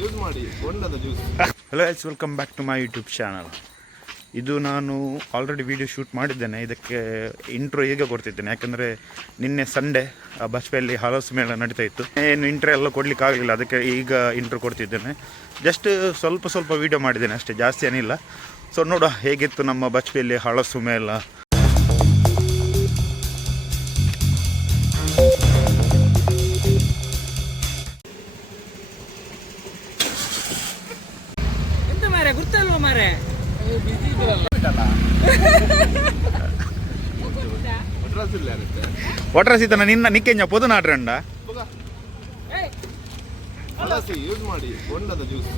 Use ಮಾಡಿ ಗೊಂಡದ juice. Hello guys, welcome back to my YouTube channel. ಇದು ನಾನು ಆಲ್ರೆಡಿ ವಿಡಿಯೋ ಶೂಟ್ ಮಾಡಿದ್ದೇನೆ. ಇದಕ್ಕೆ ಇಂಟ್ರೋ ಈಗ ಕೊಡ್ತಿದ್ದೇನೆ, ಯಾಕಂದರೆ ನಿನ್ನೆ ಸಂಡೇ ಬಸ್ಪೆಯಲ್ಲಿ ಹಲಸು ಮೇಳ ನಡೀತಾ ಇತ್ತು. ಏನು ಇಂಟ್ರೋ ಎಲ್ಲ ಕೊಡಲಿಕ್ಕೆ ಆಗಲಿಲ್ಲ, ಅದಕ್ಕೆ ಈಗ ಇಂಟ್ರೋ ಕೊಡ್ತಿದ್ದೇನೆ. ಜಸ್ಟ್ ಸ್ವಲ್ಪ ವೀಡಿಯೋ ಮಾಡಿದ್ದೇನೆ ಅಷ್ಟೇ, ಜಾಸ್ತಿ ಏನಿಲ್ಲ. ಸೊ ನೋಡುವ ಹೇಗಿತ್ತು ನಮ್ಮ ಬಸ್ಪೆಯಲ್ಲಿ ಹಲಸು ಮೇಳ. ಗುರ್ತಲ್ವ ಮಾರೆ ಒಟ್ರಾಸಿತನ ನಿನ್ನ ನಿಕ್ಕೆಂಜ ಪೊದು ನಾಡ್ರಂಡ ಯೂಸ್ ಮಾಡಿ ಗೊಂಡದ ಜ್ಯೂಸ್.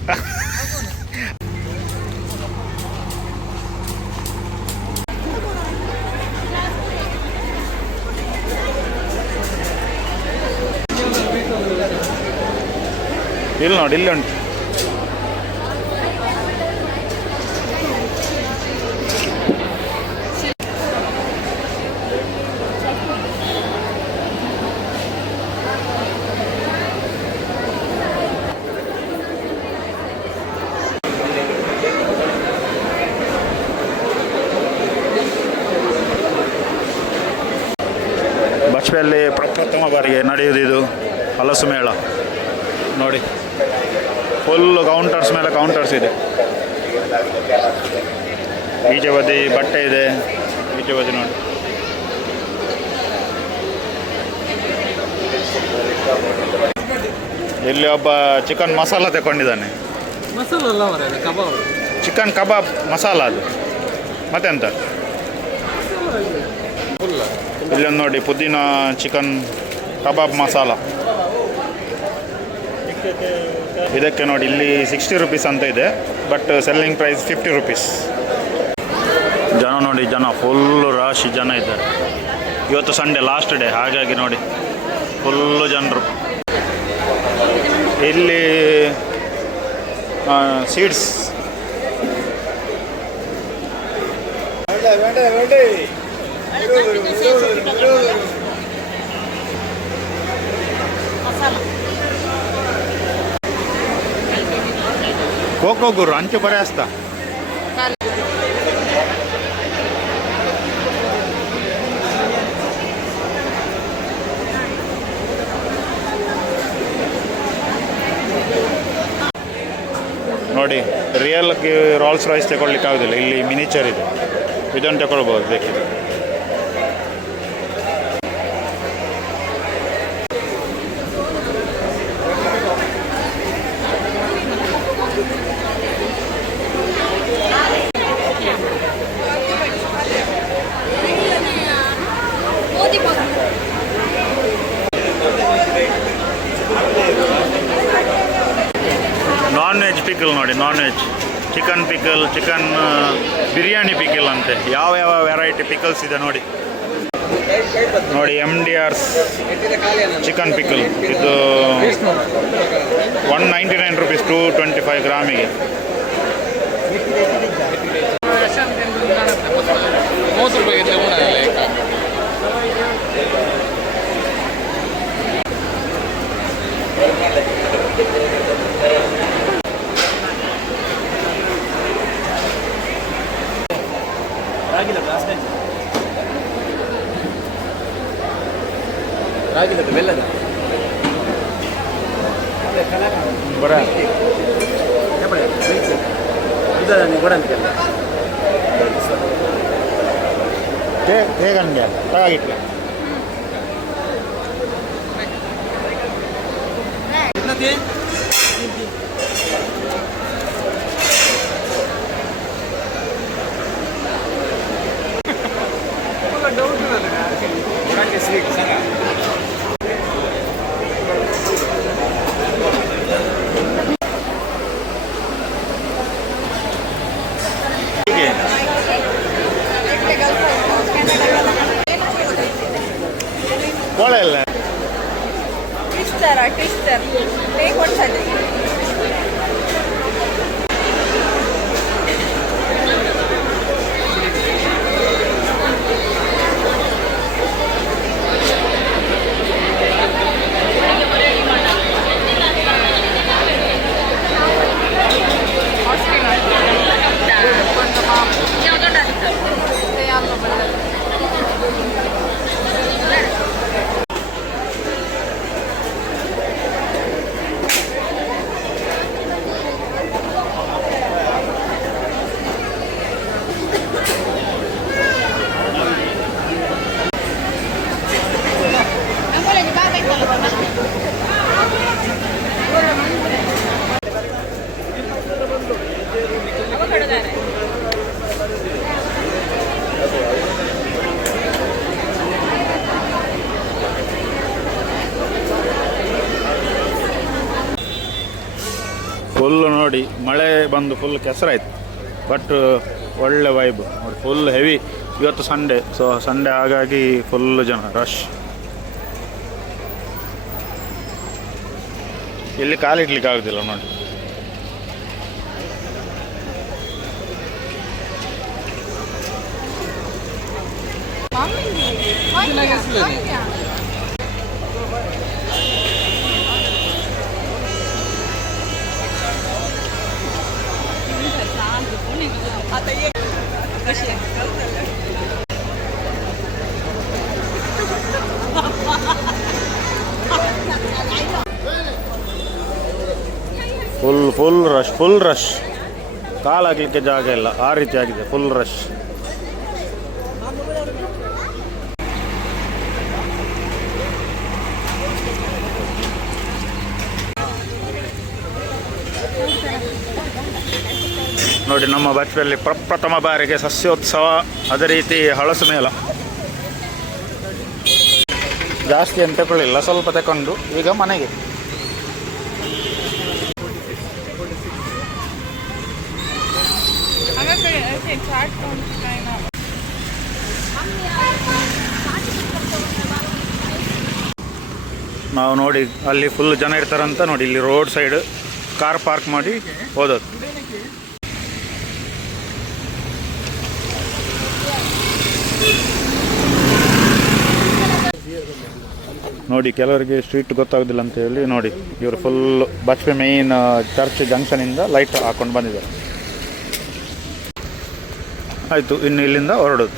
ಇಲ್ಲಿ ನೋಡಿ, ಇಲ್ಲಿ ಉಂಟು. ಬಸ್ಪೆಯಲ್ಲಿ ಪ್ರಪ್ರಥಮ ಬಾರಿಗೆ ನಡೆಯುವುದು ಇದು ಹಲಸು ಮೇಳ. ನೋಡಿ, ಫುಲ್ಲು ಕೌಂಟರ್ಸ್ ಮೇಲೆ ಕೌಂಟರ್ಸ್ ಇದೆ. ಈಚೆ ಬದಿ ಬಟ್ಟೆ ಇದೆ, ಈಚೆ ಬದಿ ನೋಡಿ. ಇಲ್ಲಿ ಒಬ್ಬ ಚಿಕನ್ ಮಸಾಲ ತಗೊಂಡಿದ್ದಾನೆ. ಚಿಕನ್ ಕಬಾಬ್ ಮಸಾಲ ಅದು ಮತ್ತೆಂತ. ಇಲ್ಲೊಂದು ನೋಡಿ, ಪುದೀನ ಚಿಕನ್ ಕಬಾಬ್ ಮಸಾಲ. ಇದಕ್ಕೆ ನೋಡಿ, ಇಲ್ಲಿ 60 ರುಪೀಸ್ ಅಂತ ಇದೆ, ಬಟ್ ಸೆಲ್ಲಿಂಗ್ ಪ್ರೈಸ್ 50 ರುಪೀಸ್. ಜನ ನೋಡಿ, ಜನ ಫುಲ್ಲು ರಾಶಿ ಜನ ಇದ್ದಾರೆ. ಇವತ್ತು ಸಂಡೇ ಲಾಸ್ಟ್ ಡೇ, ಹಾಗಾಗಿ ನೋಡಿ ಫುಲ್ಲು ಜನರು. ಇಲ್ಲಿ ಸೀಡ್ಸ್ ಕೋಕೋ ಗುರು ಅಂಚು ಪರ್ಯಾಸ್ತ. ನೋಡಿ, ರಿಯಲ್ ರೋಲ್ಸ್ ರಾಯ್ಸ್ ತಗೊಳ್ಲಿಕ್ಕೆ ಆಗೋದಿಲ್ಲ, ಇಲ್ಲಿ ಮಿನಿಚರ್ ಇದೆ, ಇದನ್ನು ತಗೊಳ್ಬೋದು ಬೇಕಿದೆ. ನಾನ್ ವೆಜ್ ಪಿಕಲ್ ನೋಡಿ, non veg chicken pickle, chicken biryani pickle ಅಂತೆ. ಯಾವ ವೆರೈಟಿ ಪಿಕಲ್ಸ್ ಇದೆ ನೋಡಿ. MDR ಚಿಕನ್ ಪಿಕಲ್ ಇದು 199 ರುಪೀಸ್, 225 ಗ್ರಾಮಿಗೆ. ರಾಗಿಲದ ಬೆಲ್ಲದ ಬರ ಹೇಗಂಗೆ ತಗಾಗಿಟ್ಲೆ ಕೋಳೆ ಇಲ್ಲ ಟ್ವಿಸ್ಟರ್ ಪ್ಲೇ ಕೊಡ್ತದೆ. ಫುಲ್ ನೋಡಿ ಮಳೆ ಬಂದು ಫುಲ್ ಕೆಸರಾಯ್ತು, ಬಟ್ ಒಳ್ಳೆ ವೈಬ್ ನೋಡಿ, ಫುಲ್ ಹೆವಿ. ಇವತ್ತು ಸಂಡೇ, ಸೊ ಸಂಡೇ ಹಾಗಾಗಿ ಫುಲ್ ಜನ ರಶ್. ಇಲ್ಲಿ ಕಾಲಿಡ್ಲಿಕ್ಕೆ ಆಗೋದಿಲ್ಲ ನೋಡಿ. ಫುಲ್ ರಶ್ ಕಾಲಾಗಲಿಕ್ಕೆ ಜಾಗ ಇಲ್ಲ, ಆ ರೀತಿ ಆಗಿದೆ, ಫುಲ್ ರಶ್. ನೋಡಿ ನಮ್ಮ ಬಚ್ಚಲ್ಲಿ ಪ್ರಪ್ರಥಮ ಬಾರಿಗೆ ಸಸ್ಯೋತ್ಸವ, ಅದೇ ರೀತಿ ಹಳಸು ಮೇಳ. ಜಾಸ್ತಿ ಏನು ತಗೊಳ್ಳಿಲ್ಲ, ಸ್ವಲ್ಪ ತಗೊಂಡು ಈಗ ಮನೆಗೆ. ನಾವು ನೋಡಿ ಅಲ್ಲಿ ಫುಲ್ ಜನ ಇರ್ತಾರಂತ ನೋಡಿ, ಇಲ್ಲಿ ರೋಡ್ ಸೈಡ್ ಕಾರ್ ಪಾರ್ಕ್ ಮಾಡಿ ಹೋದದ್ದು. ನೋಡಿ ಕೆಲವರಿಗೆ ಸ್ಟ್ರೀಟ್ ಗೊತ್ತಾಗೋದಿಲ್ಲ ಅಂತ ಹೇಳಿ ನೋಡಿ ಇವರು ಫುಲ್ ಬಚ್ಪೆ ಮೇಯ್ನ್ ಚರ್ಚ್ ಜಂಕ್ಷನಿಂದ ಲೈಟ್ ಹಾಕೊಂಡು ಬಂದಿದ್ದಾರೆ. ಆಯಿತು, ಇನ್ನು ಇಲ್ಲಿಂದ ಹೊರಡೋದು.